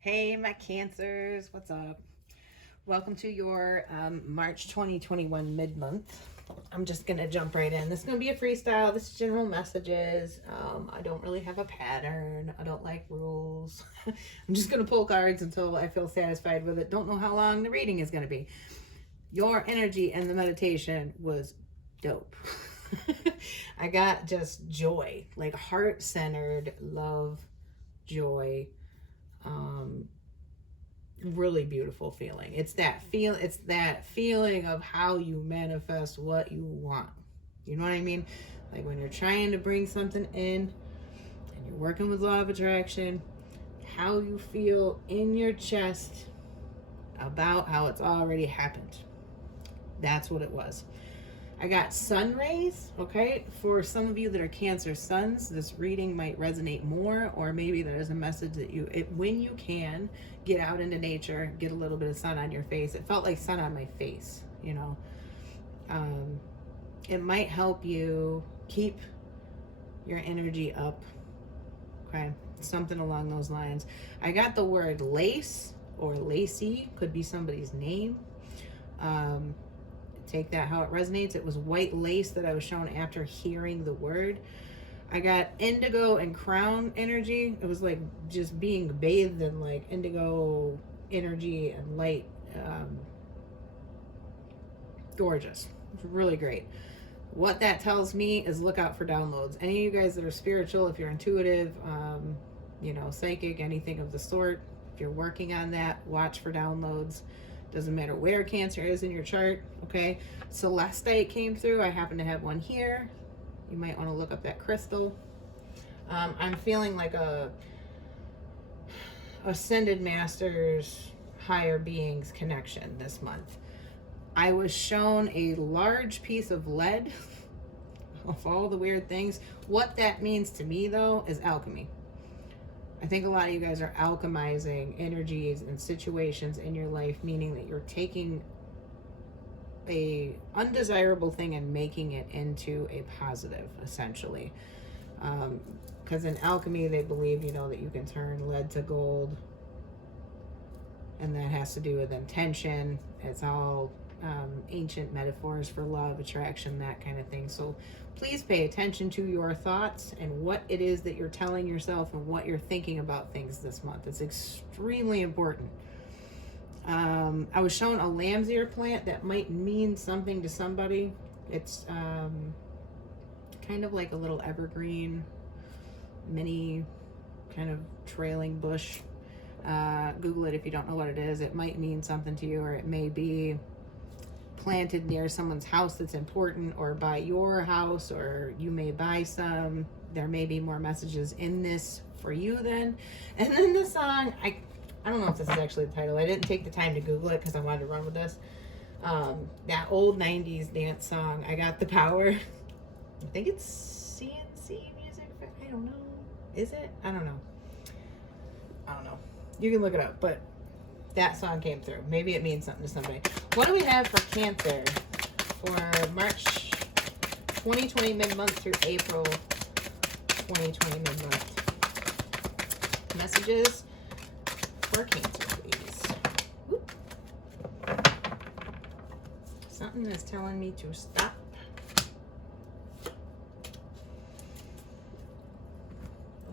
Hey, my Cancers, what's up? Welcome to your March 2021 mid month. I'm just going to jump right in. This is going to be a freestyle. This is general messages. I don't really have a pattern. I don't like rules. I'm just going to pull cards until I feel satisfied with it. Don't know how long the reading is going to be. Your energy and the meditation was dope. I got just joy, like heart centered love, joy. Um, really beautiful feeling. It's that feeling of how you manifest what you want. You know what I mean? Like when you're trying to bring something in and you're working with law of attraction, how you feel in your chest about how it's already happened. That's what it was. I got sun rays, okay? For some of you that are Cancer suns, this reading might resonate more, or maybe there's a message that when you can, get out into nature, get a little bit of sun on your face. It felt like sun on my face, you know? Um, it might help you keep your energy up, okay? Something along those lines. I got the word lace or lacy, could be somebody's name. Take that how it resonates. It was white lace that I was shown after hearing the word. I got indigo and crown energy. It was like just being bathed in like indigo energy and light. Gorgeous. It's really great. What that tells me is look out for downloads. Any of you guys that are spiritual, if you're intuitive, psychic, anything of the sort, if you're working on that, watch for downloads. Doesn't matter where Cancer is in your chart, okay? Celestite came through. I happen to have one here. You might want to look up that crystal. I'm feeling like a ascended masters, higher beings connection this month. I was shown a large piece of lead of all the weird things. What that means to me, though, is alchemy. I think a lot of you guys are alchemizing energies and situations in your life, meaning that you're taking a undesirable thing and making it into a positive, essentially. Because in alchemy, they believe, that you can turn lead to gold, and that has to do with intention. It's all ancient metaphors for law of attraction, that kind of thing. So please pay attention to your thoughts and what it is that you're telling yourself and what you're thinking about things this month. It's extremely important. I was shown a lamb's ear plant that might mean something to somebody. It's kind of like a little evergreen, mini kind of trailing bush. Google it if you don't know what it is. It might mean something to you, or it may be planted near someone's house that's important, or by your house, or you may buy some. There may be more messages in this for you then. And then the song, I don't know if this is actually the title. I didn't take the time to Google it because I wanted to run with this. That old 90s dance song, I Got the Power. I think it's CNC music. I don't know. Is it? I don't know. You can look it up, but that song came through. Maybe it means something to somebody. What do we have for Cancer for March 2020 mid-month through April 2020 mid-month? Messages for Cancer, please. Whoop. Something is telling me to stop.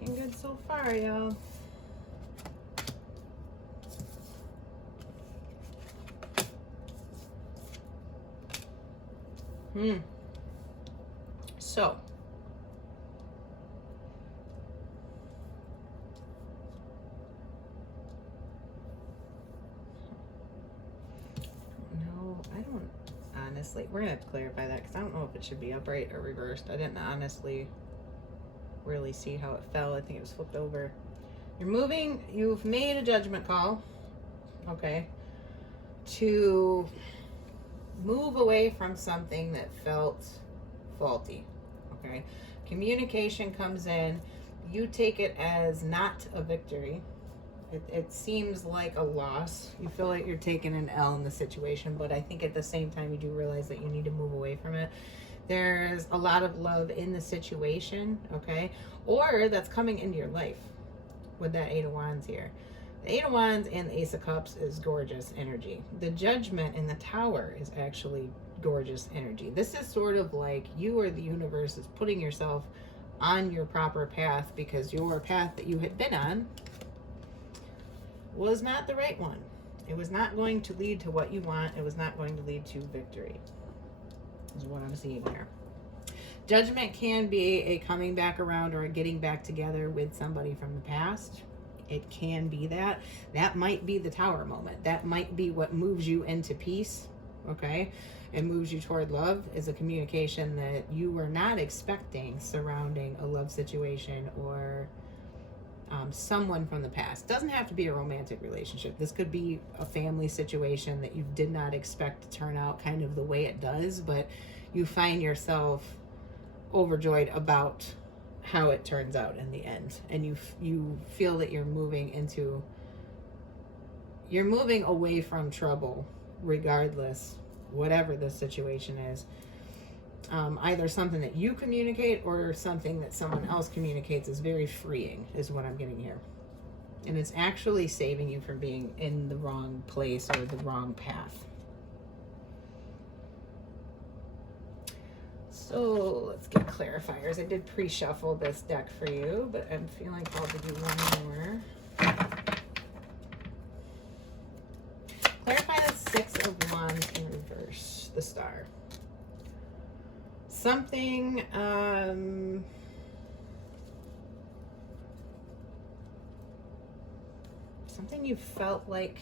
Looking good so far, y'all. So, no, I don't honestly, we're gonna have to clarify that because I don't know if it should be upright or reversed. I didn't honestly really see how it fell. I think it was flipped over. You've made a judgment call, okay, to move away from something that felt faulty, okay? Communication comes in. You take it as not a victory. It seems like a loss. You feel like you're taking an L in the situation, but I think at the same time you do realize that you need to move away from it. There's a lot of love in the situation, okay? Or that's coming into your life with that Eight of Wands here. The Eight of Wands and the Ace of Cups is gorgeous energy. The Judgment in the Tower is actually gorgeous energy. This is sort of like you or the universe is putting yourself on your proper path because your path that you had been on was not the right one. It was not going to lead to what you want. It was not going to lead to victory, is what I'm seeing here. Judgment can be a coming back around or a getting back together with somebody from the past. It can be that. That might be the Tower moment. That might be what moves you into peace, okay? It moves you toward love, is a communication that you were not expecting surrounding a love situation or someone from the past. Doesn't have to be a romantic relationship. This could be a family situation that you did not expect to turn out kind of the way it does, but you find yourself overjoyed about how it turns out in the end, and you feel that you're moving away from trouble regardless, whatever the situation is. Either something that you communicate or something that someone else communicates is very freeing, is what I'm getting here. And it's actually saving you from being in the wrong place or the wrong path. So let's get clarifiers. I did pre-shuffle this deck for you, but I'm feeling called to do one more. Clarify the Six of Wands in reverse, the Star. Something, something you felt like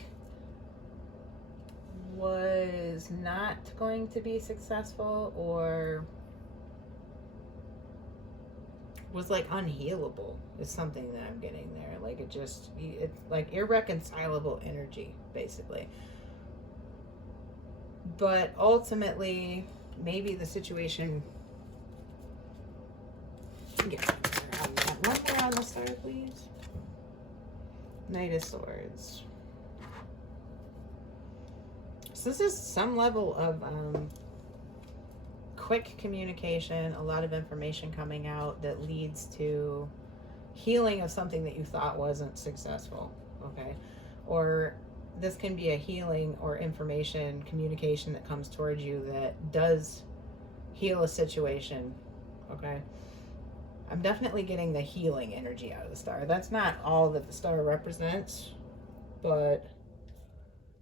was not going to be successful or was like unhealable is something that I'm getting there. Like it's like irreconcilable energy, basically. But ultimately, maybe the situation. Get one more on the Star, please. Knight of Swords. So this is some level of quick communication, a lot of information coming out that leads to healing of something that you thought wasn't successful, okay? Or this can be a healing or information communication that comes towards you that does heal a situation, okay? I'm definitely getting the healing energy out of the Star. That's not all that the Star represents, but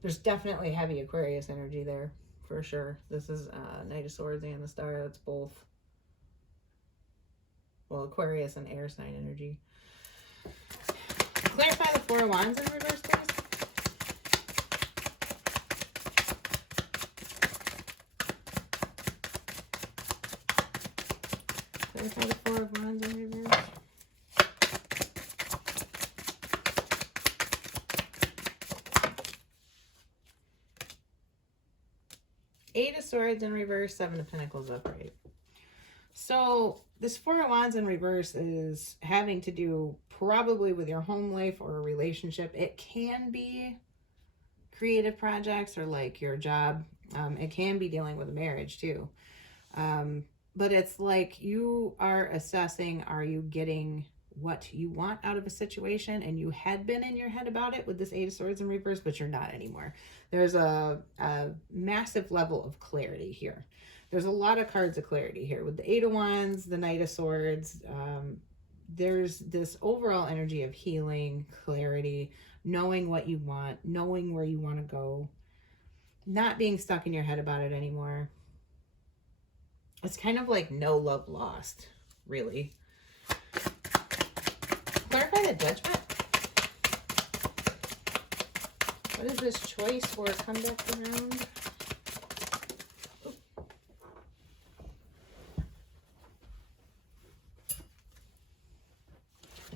there's definitely heavy Aquarius energy there, for sure. This is Knight of Swords and the Star. That's both, well, Aquarius and air sign energy. Clarify the Four of Wands in reverse, please. Clarify the Four of Wands in reverse. Eight of Swords in reverse, Seven of Pentacles upright. So this Four of Wands in reverse is having to do probably with your home life or a relationship. It can be creative projects or like your job. It can be dealing with a marriage too. But it's like you are assessing, are you getting what you want out of a situation? And you had been in your head about it with this Eight of Swords in reverse, but you're not anymore. There's a massive level of clarity here. There's a lot of cards of clarity here with the Eight of Wands, the Knight of Swords. There's this overall energy of healing, clarity, knowing what you want, knowing where you want to go, not being stuck in your head about it anymore. It's kind of like no love lost, really. Clarify the Judgment. What is this choice for come back around?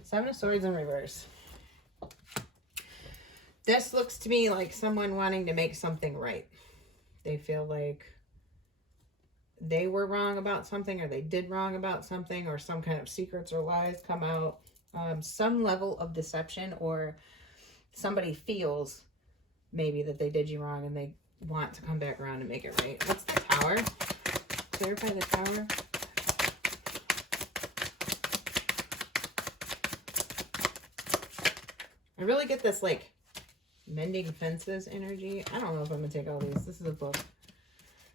Seven of Swords in reverse. This looks to me like someone wanting to make something right. They feel like they were wrong about something, or they did wrong about something, or some kind of secrets or lies come out. Some level of deception, or somebody feels maybe that they did you wrong and they want to come back around and make it right. What's the Tower? Clarify the Tower. I really get this, like, mending fences energy. I don't know if I'm going to take all these. This is a book.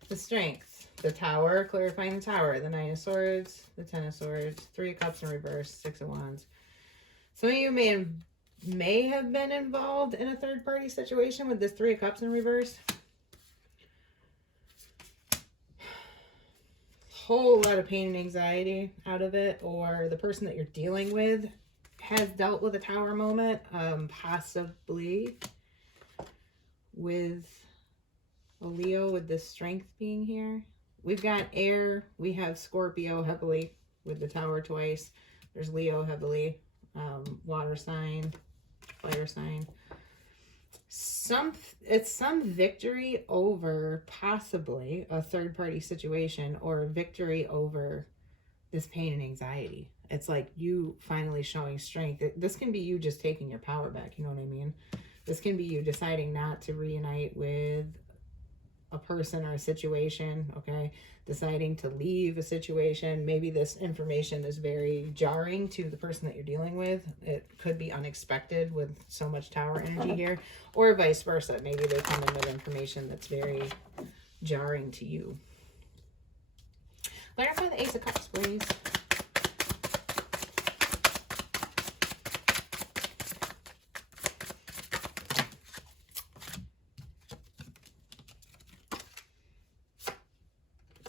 The Strength. The Tower. Clarifying the Tower. The Nine of Swords. The Ten of Swords. Three of Cups in reverse. Six of Wands. Some of you may have been involved in a third-party situation with this Three of Cups in reverse. Whole lot of pain and anxiety out of it, or the person that you're dealing with has dealt with a Tower moment, possibly with a Leo with this Strength being here. We've got air, we have Scorpio heavily with the Tower twice. There's Leo heavily, water sign, fire sign. It's some victory over possibly a third-party situation, or a victory over this pain and anxiety. It's like you finally showing strength. This can be you just taking your power back, you know what I mean? This can be you deciding not to reunite with a person or a situation, okay? Deciding to leave a situation. Maybe this information is very jarring to the person that you're dealing with. It could be unexpected with so much Tower energy here, or vice versa. Maybe they come in with information that's very jarring to you. Clarify the Ace of Cups, please.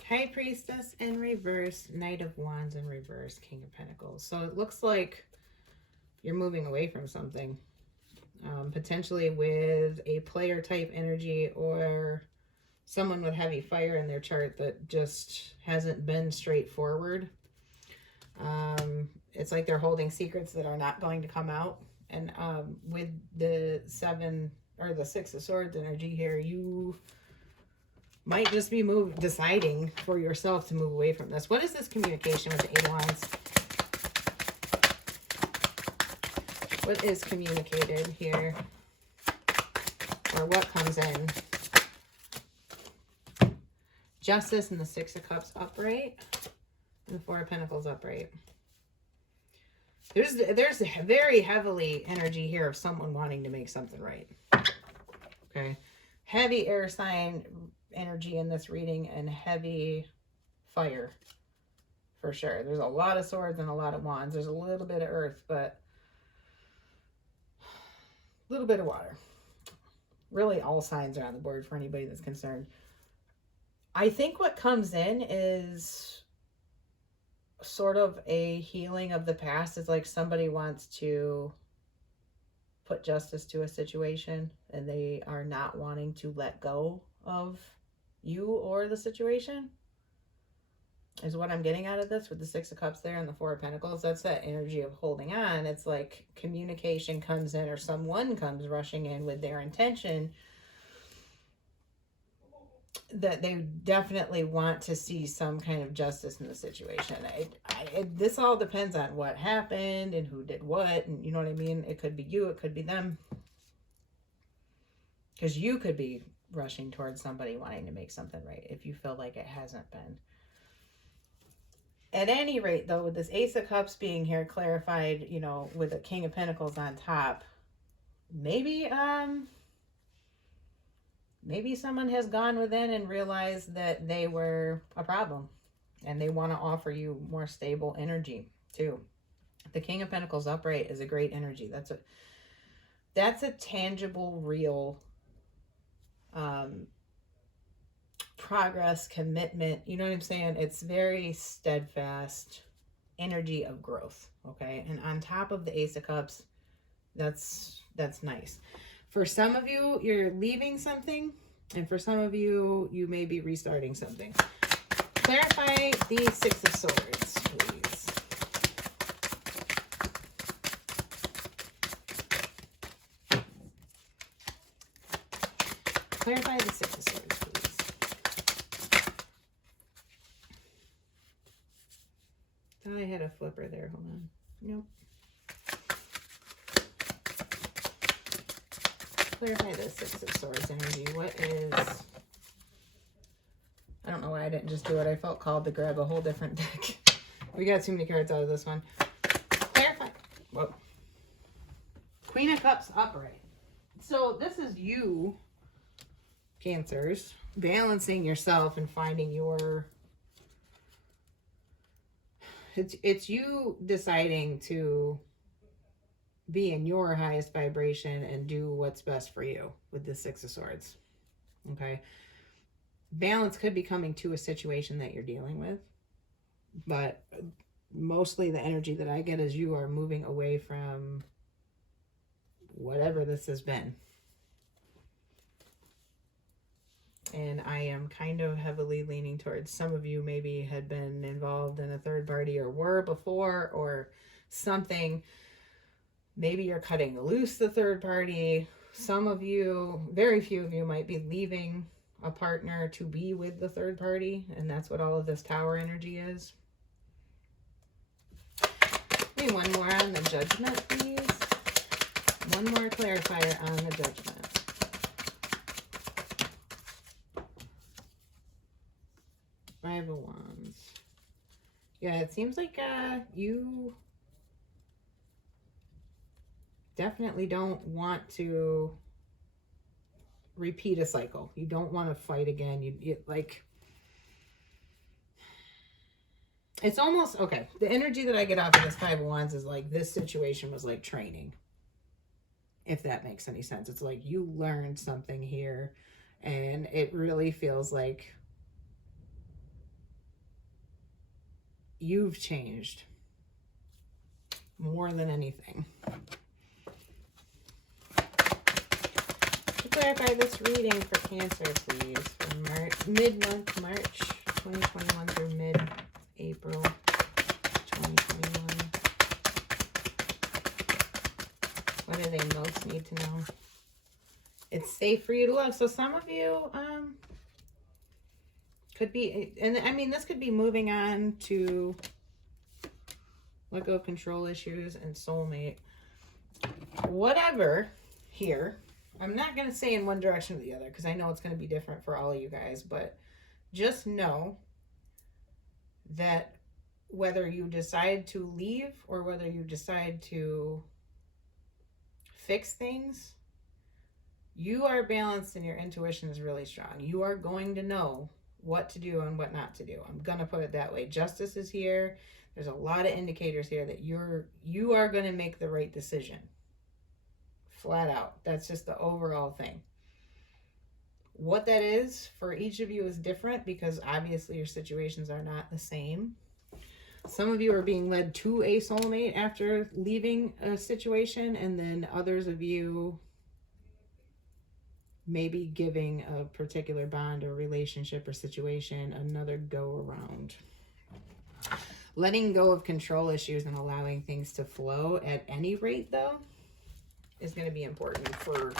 High Priestess in reverse, Knight of Wands in reverse, King of Pentacles. So it looks like you're moving away from something, potentially with a player type energy, or someone with heavy fire in their chart that just hasn't been straightforward. It's like they're holding secrets that are not going to come out. And with the Six of Swords energy here, you might just be deciding for yourself to move away from this. What is this communication with the Eight of Wands? What is communicated here? Or what comes in? Justice and the Six of Cups upright. And the Four of Pentacles upright. There's very heavily energy here of someone wanting to make something right. Okay. Heavy air sign energy in this reading, and heavy fire for sure. There's a lot of swords and a lot of wands. There's a little bit of earth, but a little bit of water. Really, all signs are on the board for anybody that's concerned. I think what comes in is sort of a healing of the past. It's like somebody wants to put justice to a situation, and they are not wanting to let go of you or the situation, is what I'm getting out of this with the Six of Cups there and the Four of Pentacles. That's that energy of holding on. It's like communication comes in, or someone comes rushing in with their intention that they definitely want to see some kind of justice in the situation. This all depends on what happened and who did what, and you know what I mean? It could be you, it could be them. Because you could be rushing towards somebody wanting to make something right if you feel like it hasn't been. At any rate, though, with this Ace of Cups being here clarified, you know, with the King of Pentacles on top, maybe someone has gone within and realized that they were a problem, and they want to offer you more stable energy too. The King of Pentacles upright is a great energy. That's a tangible, real progress, commitment. You know what I'm saying? It's very steadfast energy of growth. Okay. And on top of the Ace of Cups, that's nice. For some of you, you're leaving something, and for some of you, you may be restarting something. Clarify the Six of Swords, please. Clarify the Six of Swords, please. Thought I had a flipper there. Hold on. Nope. Clarify the Six of Swords energy. What is... I don't know why I didn't just do it. I felt called to grab a whole different deck. We got too many cards out of this one. Clarify. Whoa. Queen of Cups upright. So this is you, Cancers, balancing yourself and finding your... It's you deciding to be in your highest vibration and do what's best for you with the Six of Swords. Okay. Balance could be coming to a situation that you're dealing with, but mostly the energy that I get is you are moving away from whatever this has been. And I am kind of heavily leaning towards some of you maybe had been involved in a third party or were before or something. Maybe you're cutting loose the third party. Some of you, very few of you, might be leaving a partner to be with the third party. And that's what all of this Tower energy is. Give me one more on the Judgment, please. One more clarifier on the Judgment. Five of Wands. Yeah, it seems like you definitely don't want to repeat a cycle. You don't want to fight again. You like, it's almost, okay, the energy that I get off of this Five of Wands is like this situation was like training, if that makes any sense. It's like you learned something here, and it really feels like you've changed more than anything. To clarify this reading for Cancer, please, for mid-month March 2021 through mid-April 2021. What do they most need to know? It's safe for you to love. So some of you could be, and I mean, this could be moving on to let go of control issues and soulmate. Whatever here. I'm not going to say in one direction or the other because I know it's going to be different for all of you guys, but just know that whether you decide to leave or whether you decide to fix things, you are balanced and your intuition is really strong. You are going to know what to do and what not to do. I'm going to put it that way. Justice is here. There's a lot of indicators here that you are going to make the right decision. Flat out. That's just the overall thing. What that is for each of you is different because obviously your situations are not the same. Some of you are being led to a soulmate after leaving a situation, and then others of you maybe giving a particular bond or relationship or situation another go around. Letting go of control issues and allowing things to flow at any rate, though, is going to be important for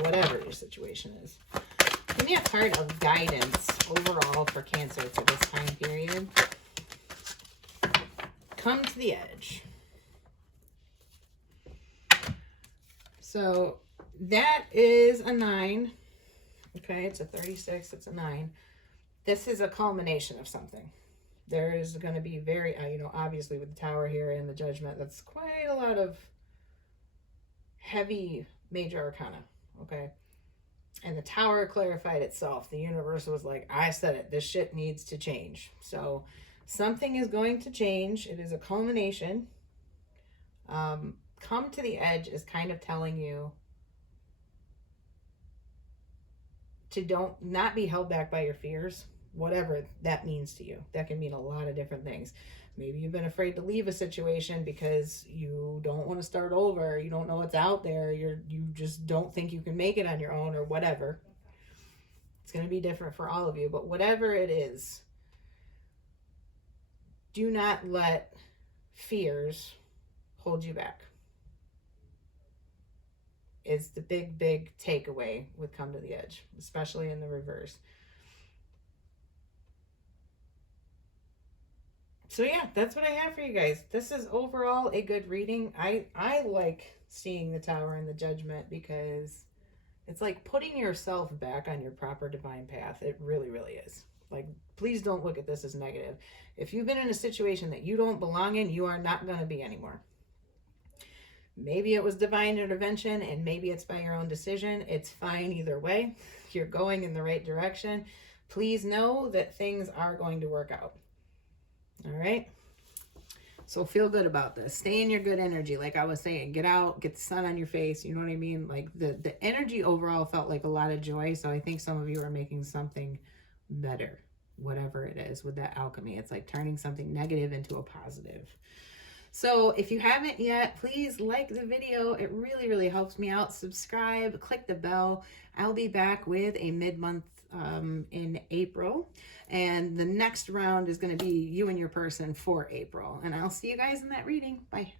whatever your situation is. Give me a card of guidance overall for Cancer for this time period. Come to the edge. So that is a 9. Okay, it's a 36, it's a 9. This is a culmination of something. There is going to be very, obviously with the Tower here and the Judgment, that's quite a lot of heavy major arcana, okay? And the Tower clarified itself. The universe was like, I said it, this shit needs to change. So something is going to change. It is a culmination. Come to the edge is kind of telling you to not be held back by your fears, whatever that means to you. That can mean a lot of different things. Maybe you've been afraid to leave a situation because you don't want to start over. You don't know what's out there. You just don't think you can make it on your own or whatever. It's going to be different for all of you. But whatever it is, do not let fears hold you back. Is the big, big takeaway with Come to the Edge, especially in the reverse. So yeah, that's what I have for you guys. This is overall a good reading. I like seeing the Tower and the Judgment because it's like putting yourself back on your proper divine path. It really, really is. Like, please don't look at this as negative. If you've been in a situation that you don't belong in, you are not going to be anymore. Maybe it was divine intervention and maybe it's by your own decision. It's fine either way. You're going in the right direction. Please know that things are going to work out. All right. So feel good about this. Stay in your good energy. Like I was saying, get out, get the sun on your face. You know what I mean? Like the energy overall felt like a lot of joy. So I think some of you are making something better, whatever it is with that alchemy. It's like turning something negative into a positive. So if you haven't yet, please like the video. It really, really helps me out. Subscribe, click the bell. I'll be back with a mid-month in April. And the next round is going to be you and your person for April. And I'll see you guys in that reading. Bye.